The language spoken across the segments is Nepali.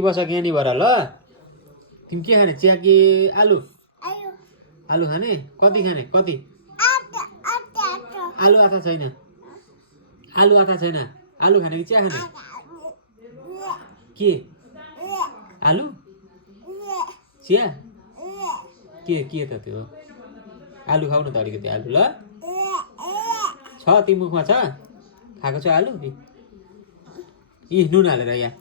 बस ज्ञानी भएर ल तिमी के खाने चिया कि आलु आलु खाने कति खाने कति आलु आथा छैन आलु आथा छैन आलु खाने कि चिया खाने के आलु चिया के त त्यो आलु खाऊ न त अलिकति आलु ल छ तिम्रो मुखमा छ खाएको छ आलु यी नुन हालेर यहाँ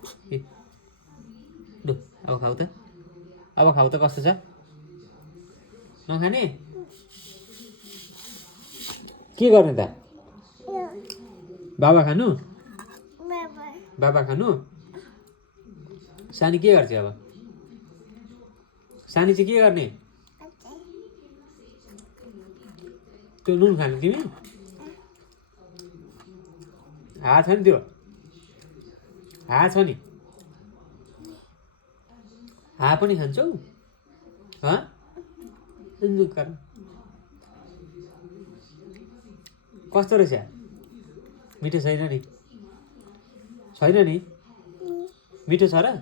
लु अब खाऊ त कस्तो छ नखाने के गर्ने त बाबा खानु बाबा खानु सानी के गर्छ अब सानी चाहिँ के गर्ने त्यो नुन खाने तिमी हात छ नि त्यो हात छ नि हा पनि खान्छौ कस्तो रहेछ मिठो छैन नि मिठो छ र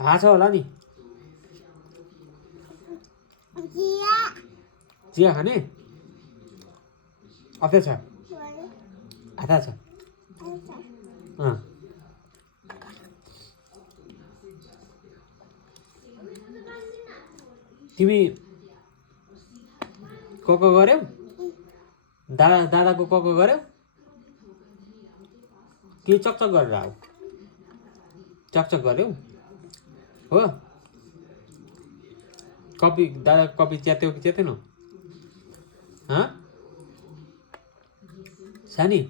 हा छ होला नि चिया खाने अफे छ आधा छ तिमी कक गर्यौ दादाको कक गर्यौ के चकचक गरेर आऊ चकचक गर्यौ हो कपी दादा कपी च्यात्यौ कि च्यातेनौ सानी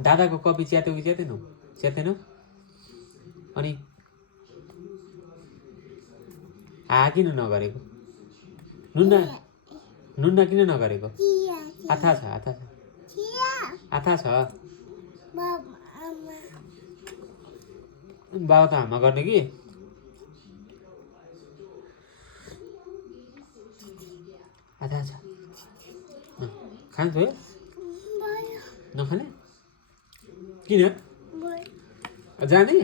दादाको कपी च्यात्यौ कि च्यातेनौ अनि किन नगरेको नुन्ना किन नगरेको आथा छ बाबा त हामा गर्ने कि आथा छ खान्छ नखाने किन जाने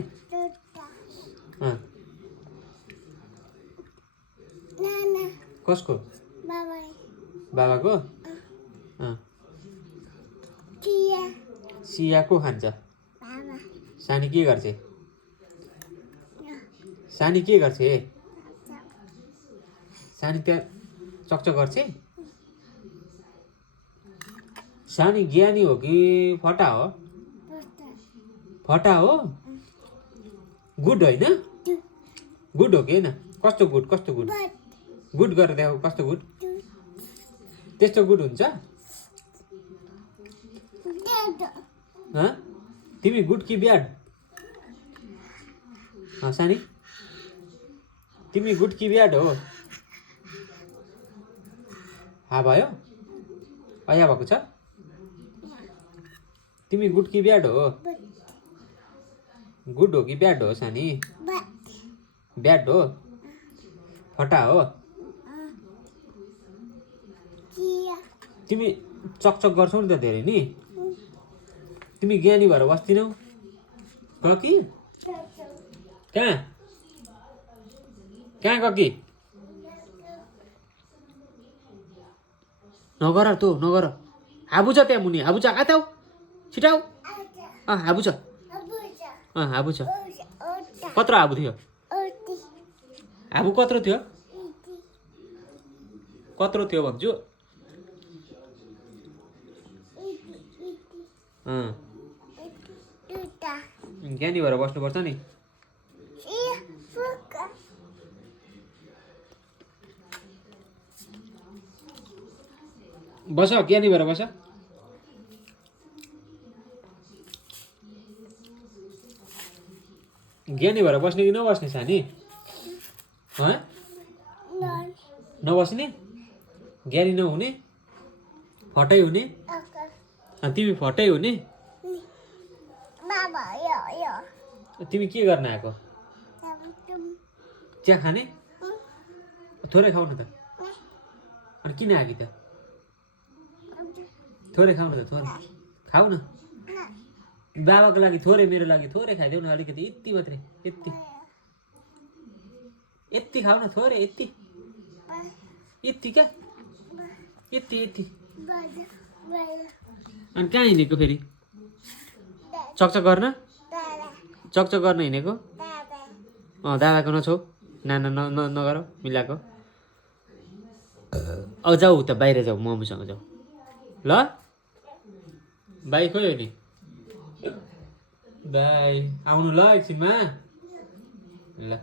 कसको बाबाको सिया को खान्छ सानी के गर्छ सानी त्यहाँ चकचक गर्छ सानी ज्ञानी हो कि फटा हो गुड होइन गुड हो कि होइन कस्तो गुड गुड गरेर देखाऊ कस्तो गुड त्यस्तो गुड हुन्छ तिमी गुड कि ब्याड सानी तिमी गुड कि ब्याड हो भयो अया भएको छ तिमी गुड कि ब्याड हो गुड हो कि ब्याड हो सानी ब्याड हो फटा हो तिमी चकचक गर्छौ नि त धेरै नि तिमी ज्ञानी भएर बस्दिनौ ककी कहाँ ककी नगर त नगर हाबु छ त्यहाँ मुनि हाबु छ आऊ छिटाउ हाबु छ हाबु छ कत्रो हाबु थियो हाबु कत्रो थियो भन्छु ज्ञानी भएर बस्नुपर्छ नि बस ज्ञानी भएर बस ज्ञानी भएर बस्ने कि नबस्ने सानी नबस्ने ज्ञानी नहुने फटै हुने तिमी फटै हुने तिमी के गर्न आएको चिया खाने थोरै खाऊ न त अनि किन आकी त थोरै खाऊ न त थोरै खाऊ न बाबाको लागि थोरै मेरो लागि थोरै खाइदेऊ न अलिकति यति मात्रै यति यति खाऊ न थोरै यति यति क्या यति यति अनि कहाँ हिँडेको फेरि चकचक गर्न चकचक गर्न हिँडेको दादाको नछौ नाना नगर मिलाएको अब जाऊ त बाहिर जाऊ मम्मीसँग जाऊ ल बाई खोइ हो नि बाई आउनु ल एकछिनमा ल